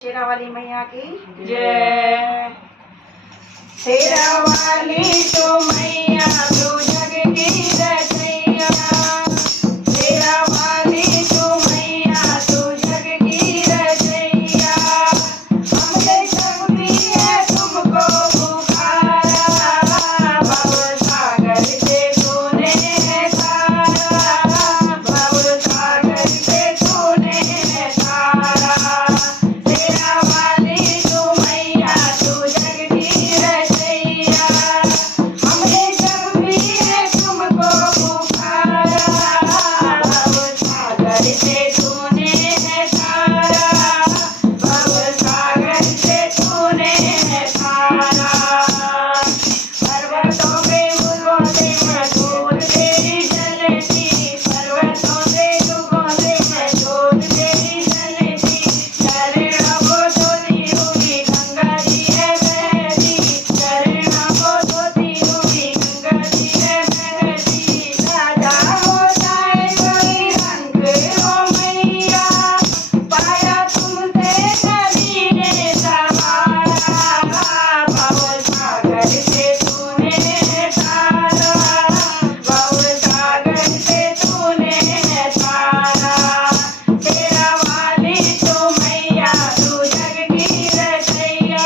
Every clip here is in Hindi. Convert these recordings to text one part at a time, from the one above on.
शेरा वाली मैया की जय। शेरा वाली तो मैया तू जग की रचैया, शेरा वाली तो मैया तू जग की रचैया। हमने सब भी है तुमको पुकारा, भव सागर से तूने तारा, भव सागर से तूने तारा। शेरा वाली तू मैया तू जग की रचैया, हमने जब भी है तुमको पुकारा, भव सागर से तूने तारा, भव सागर से तूने तारा। पर्वतों पे मुझको से मधुर तेरी जलती, पर्वतों से मुझको से मधुर तेरी जलती। चरणों को धोती हुई गंगा जी है बहती, चरणों को धोती हुई गंगा जी है बहती। राजा हो जाए कोई रंग हो मैया, पाया तुमसे कभी ने सहारा, भव सागर से तूने तारा, भव सागर से तूने तारा। शेरा वाली तो मैया तू जग की रचैया,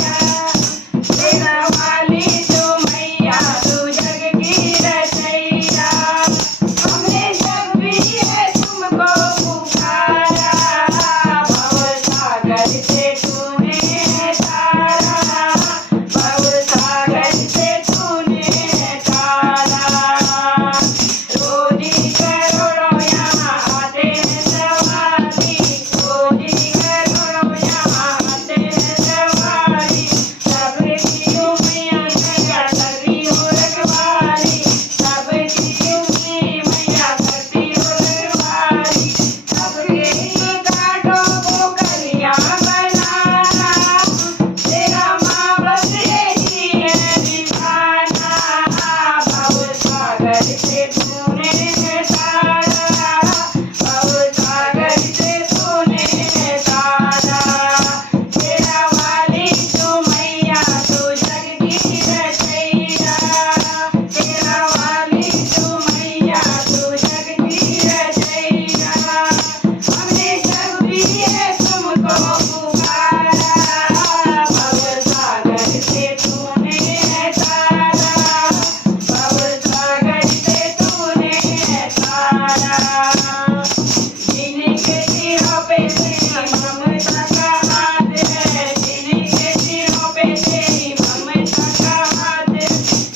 शेरा वाली तो मैया तू जग की रचैया। हमने जब भी है तुमको पुकारा, भव सागर से तूने तारा, भव सागर से तूने तारा। रोजी करोड़ों यहाँ आते हैं सवारी, रोजी करोड़ों यहाँ आते हैं सवारी। सबकी उम्मीद मैया करती हो रखवाली, सबकी उम्मीद मैया करती हो रखवाली। सबके कांटों को कलियां बनाना, तेरा माँ बस यही है निभाना। भव सागर से तूने तारा, भव सागर से तूने तारा। शेरा वाली तू मैया तू जग की रचैया, शेरा वाली तू मैया तू जग की रचैया। हमने जब भी है तुमको पुकारा, भव सागर से तूने तारा, भव सागर से तूने तारा। जिनके सिरों पे तेरी ममता का हाथ है, जिनके सिरों पे तेरी ममता का हाथ है,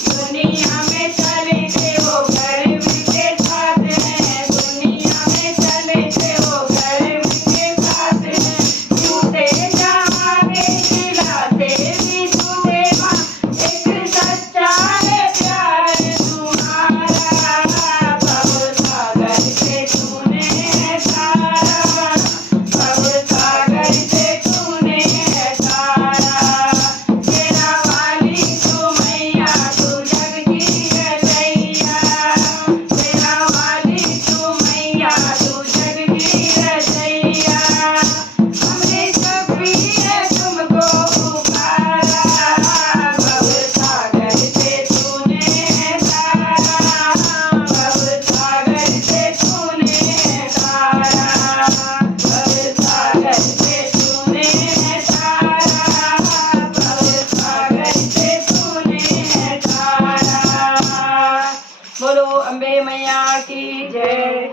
दुनिया में चले थे वो गर्व के साथ है, दुनिया में चले थे वो गर्व के साथ है। झूठे जहाँ के खिलाते भी झूठे माँ, एक सच्चा है प्यार तुम्हारा। भव सागर से तूने तारा, भव सागर से तूने तारा। शेरा वाली तू मैया तू जग की रचैया, शेरा वाली तू मैया तू जग की रचैया। हमने जब भी है तुमको पुकारा, भव सागर से तूने तारा, भव सागर से तूने तारा, भव सागर से तूने तारा, भव सागर से तूने तारा। बोलो अम्बे मैया की जय।